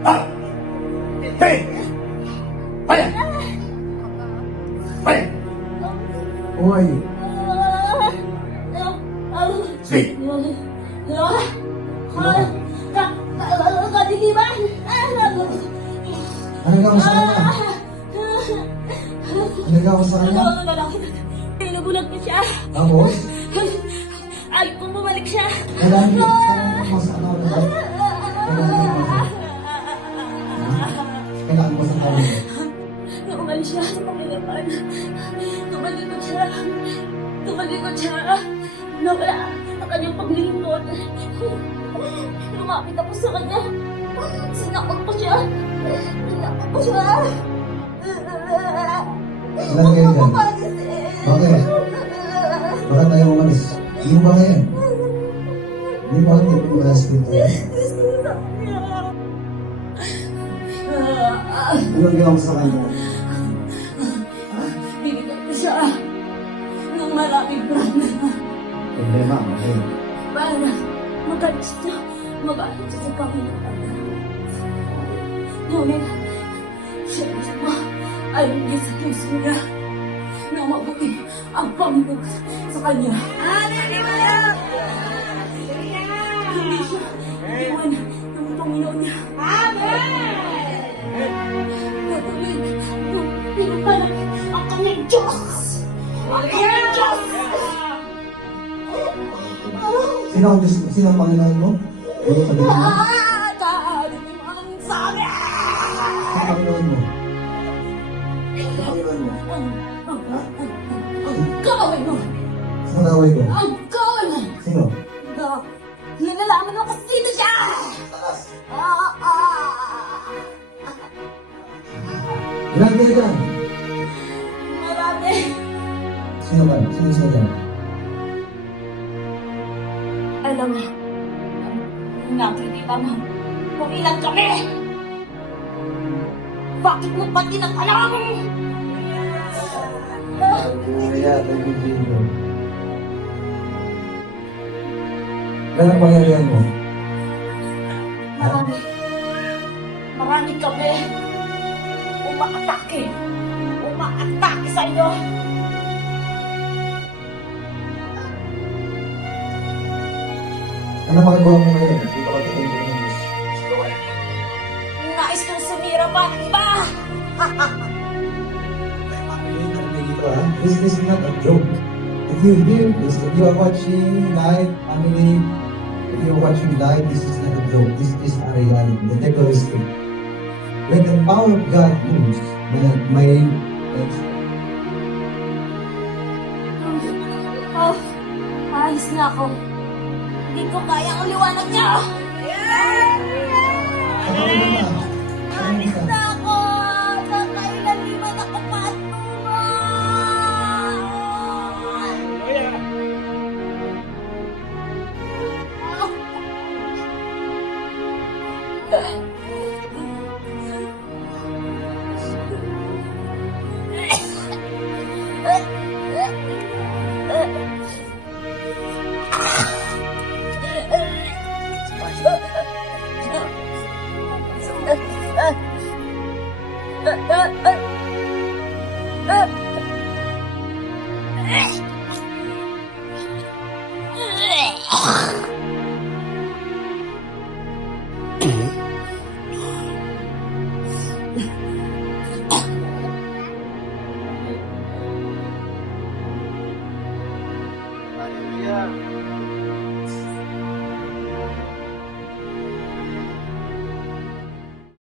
Ah! Hey! Ayan! Ayan! Who are you? Sige! Kadiliman! Ano gawa mo sa kanya? Ano gawa mo sa kanya? Nagulat ko siya. Tapos? Ayaw kong bumalik siya. Kailangan mo sa ano na ba? Kailangan mo sa ano na. Nung umalis siya sa Panginoon, tumalikod siya. Tumalikod siya. Nawala ang kanyang paglilingkod. Lumapit ako sa kanya. Sinakot ko siya. Sinakot ko siya. Ilan kayo dyan? Bakit? Bakit tayo umalis? Hindi mo ba ngayon? Hindi mo bakit hindi mo umalis dito? Ano ang ginawa mo sa kanya? Binigyan ko siya ng maraming prana Problema, okay. para magalis na mag-alit siya sa Panginoon. Ngunit siya mismo ay hindi sa puso niya na mabuti ang Panginoon sa kanya. Hindi siya iwan ng Panginoon niya. Patuloy nung pinupalag ang kanyang Diyos. Ang kanyang Diyos! Sino ang Diyos mo? Sino ang Panginoon mo? Ano ang Panginoon mo? Ang sabi! Sino ang Panginoon mo? Sino ang Panginoon mo? Ang gawin mo! Sino ang kaway ko? Ang gawin mo! Sino? Nilalaman mo kasi dito siya! Ilan kayo dyan? Marami! Sino ba? Sino dyan? Alam mo, nakikita mo kung ilan kami! Bakit mo pati nag-alam? Kaya, nagbibihin ko. Ilan ang pangyarihan mo? Marami. Marami kami. Umaatake. Umaatake sa inyo. Ano makagawa mo ngayon? Hindi ka magkatulog ng Diyos. Nais kong sumira pa ng iba. This is not a joke. If you hear this, if you are watching live, family, if you are watching live, this is not a joke. This is a reality. The devil is true. When the power of God moves, may Oh, ayos na ako. Hindi ko kaya ang liwanag niya. Ayos na ako. Nakailanliman ako patungan. Hallelujah.